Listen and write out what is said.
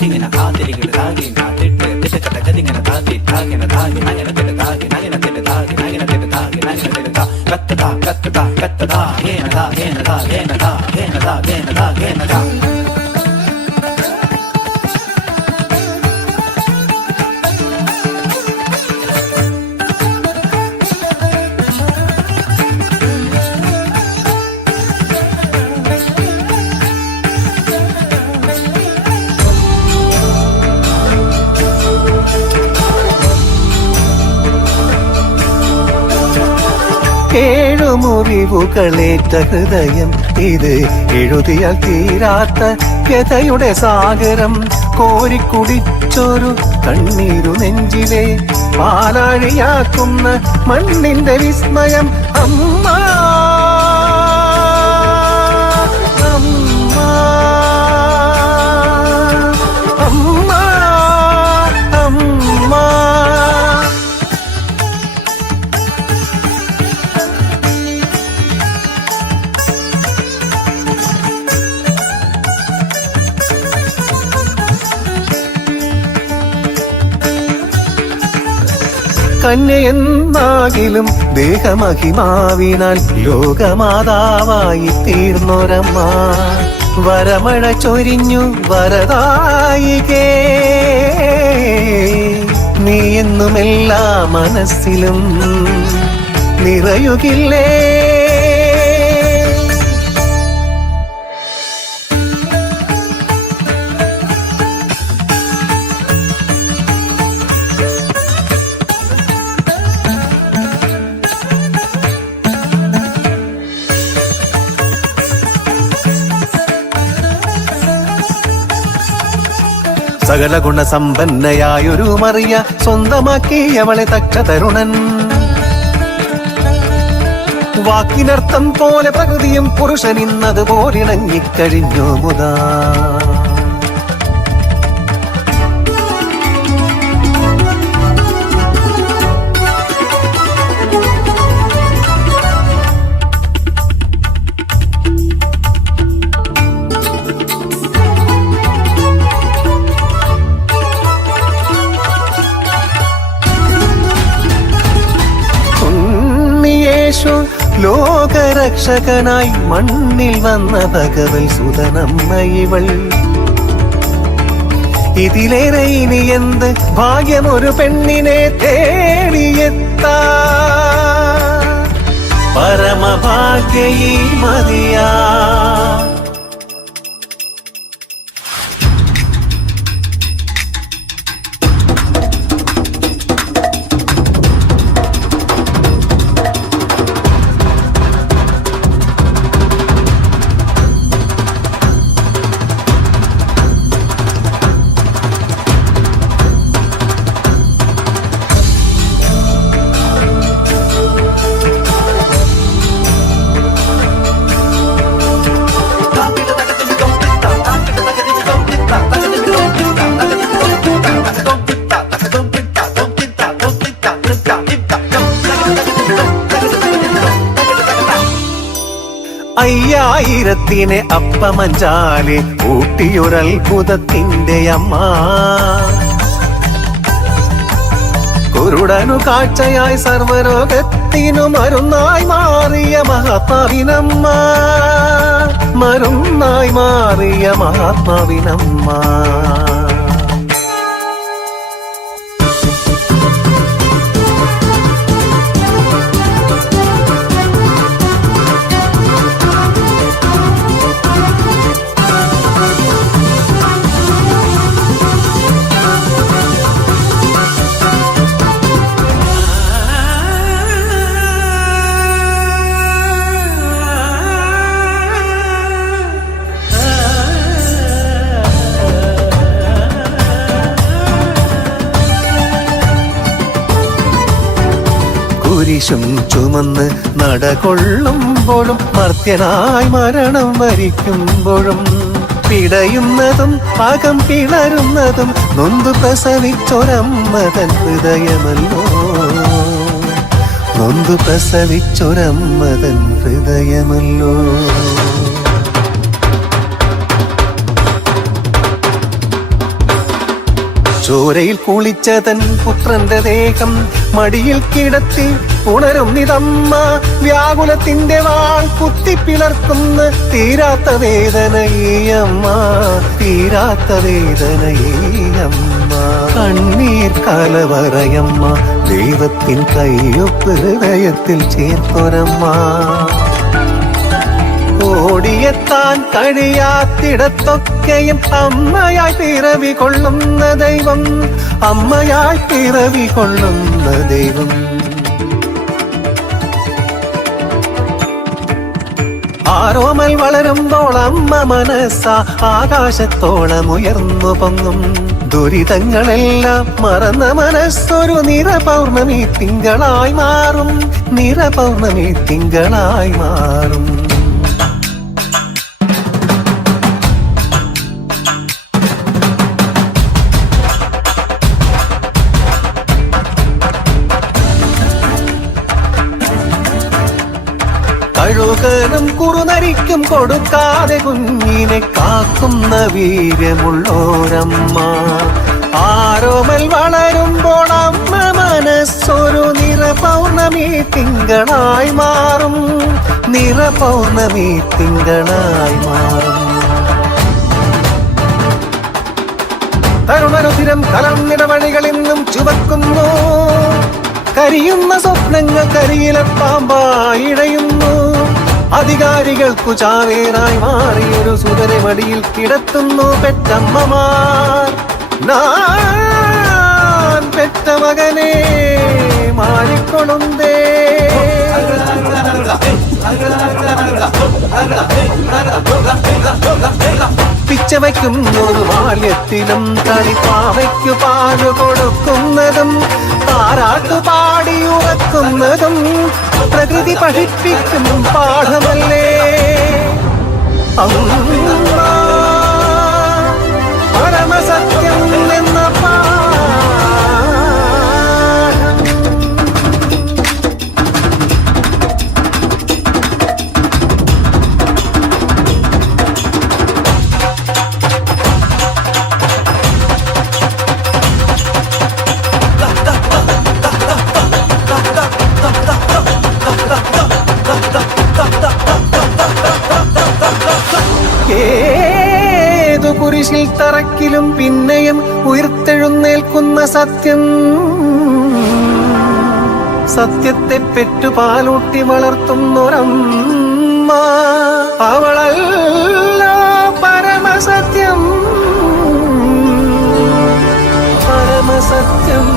കതിങ്ങനെ കാത്തിരിക്കട്ട് താകി കാത്തിട്ട് തിട്ടക്കട്ട കതിങ്ങനെ താത്തി താകിന താകി നഗന തിട്ട് താകി നഗന തിട്ട് താകി നഗന തിട്ട് താകി നഗന തിട്ട് താ കത്തതാ കത്തതാ കത്തതാ ഹേനതാ ഹേനതാ ഹേനതാ ഹേനതാ ഹേനതാ ഹേനതാ ഏഴുമുറിവുകളേറ്റ ഹൃദയം ഇത് എഴുതിയാൽ തീരാത്ത വ്യഥയുടെ സാഗരം കോരിക്കുടിച്ചൊരു കണ്ണീരു നെഞ്ചിലെ പാലാഴിയാക്കുന്ന മണ്ണിന്റെ വിസ്മയം അമ്മ അമ്മ അമ്മ അമ്മ. കന്യയെന്നാകിലും ദേഹമഹിമാവിനാൽ ലോകമാതാവായി തീർന്നൊരമ്മ വരമഴ ചൊരിഞ്ഞു വരദായികേ നീ എന്നുമെല്ലാ മനസ്സിലും നിറയുകില്ലേ. സകല ഗുണസമ്പന്നയായൊരു മറിയ സ്വന്തമാക്കി അവളെ തക്ക തരുണൻ വാക്കിനർത്ഥം പോലെ പ്രകൃതിയും പുരുഷൻ ഇന്നതുപോലിണങ്ങിക്കഴിഞ്ഞു മുതാ. ലോകരക്ഷകനായി മണ്ണിൽ വന്ന ഭഗവൽ സുതനമ്മ ഇവൾ ഇതിലേറെ ഇനി എന്ത് ഭാഗ്യമൊരു പെണ്ണിനെ തേടിയെത്താ പരമഭാഗ്യയി മതിയാ. അയ്യായിരത്തിനെ അപ്പമഞ്ചാലെ ഊട്ടിയൊരത്ഭുതത്തിന്റെ അമ്മ കുരുടനു കാഴ്ചയായി സർവരോഗത്തിനു മരുന്നായി മാറിയ മഹാത്മാവിനമ്മ മരുന്നായി മാറിയ മഹാത്മാവിനമ്മ. കുരിശും ചുമന്ന് നടകൊള്ളുമ്പോഴും മർത്യനായി മരണം വരിക്കുമ്പോഴും പിടയുന്നതും പാകം പിളരുന്നതും നൊന്തു പ്രസവിച്ചൊരമ്മതൻ ഹൃദയമല്ലോ നൊന്തു പ്രസവിച്ചൊരമ്മതൻ ഹൃദയമല്ലോ. ചോരയിൽ കുളിച്ചതൻ പുത്രന്റെ ദേഹം മടിയിൽ കിടത്തി ഉണരുന്നിതമ്മ. വ്യാകുലത്തിന്റെ വാൾ കുത്തിപ്പിളർക്കുന്ന തീരാത്ത വേദനയമ്മ, തീരാത്ത വേദനയമ്മ. കണ്ണീർ കലവറയമ്മ, ദൈവത്തിൻ കയ്യൊപ്പ് ഹൃദയത്തിൽ ചേർത്തൊരമ്മ. ഓടിയെത്താൻ കഴിയാത്തിടത്തൊക്കെയും അമ്മയായി പിറവി കൊള്ളുന്ന ദൈവം, അമ്മയായി പിറവി കൊള്ളുന്ന ദൈവം. ആരോമൽ വളരുമ്പോൾ അമ്മ മനസ്സ ആകാശത്തോളം ഉയർന്നു പൊങ്ങും. ദുരിതങ്ങളെല്ലാം മറന്ന മനസ്സൊരു നിറപൗർണമി തിങ്കളായി മാറും, നിറപൗർണമി തിങ്കളായി മാറും. കഴുകനും കുറുനരിക്കും കൊടുക്കാതെ കുഞ്ഞിനെ കാക്കുന്ന വീര്യമുള്ളോരമ്മ. ആരോമൽ വളരുമ്പോൾ അമ്മ മനസ്സൊരു നിറപൗർണമി തിങ്കളായി മാറും, നിറപൗർണമി തിങ്കളായി മാറും. തരുണരുതിരം കലർന്നിടവഴികളിന്നും ചുവക്കുന്നു. കരിയുന്ന സ്വപ്നങ്ങൾ കരിയിലെ പാമ്പായി ഇഴയുന്നു. അധികാരികൾക്കു ചാവേറായി മാറിയൊരു സുതരെ മടിയിൽ കിടത്തുന്നു പെറ്റമ്മമാർ. ഞാൻ പെറ്റ മകനെ മാറിക്കൊള്ളുന്നേ. പിച്ചവയ്ക്കും ഒരു ബാല്യത്തിലും കളിപ്പാവയ്ക്കു പാല് കൊടുക്കുന്നതും താരാട്ടുപാടി ഉറക്കുന്നതും പ്രകൃതി പഠിപ്പിക്കും പാഠമല്ലേ അമ്മ. പരമസത്യം എന്ന ഏതു കുരിശിൽ തറക്കിലും പിന്നെയും ഉയർത്തെഴുന്നേൽക്കുന്ന സത്യം. സത്യത്തെ പെറ്റുപാലൂട്ടി വളർത്തുന്നൊരമ്മ, അവളല്ല പരമസത്യം, പരമസത്യം.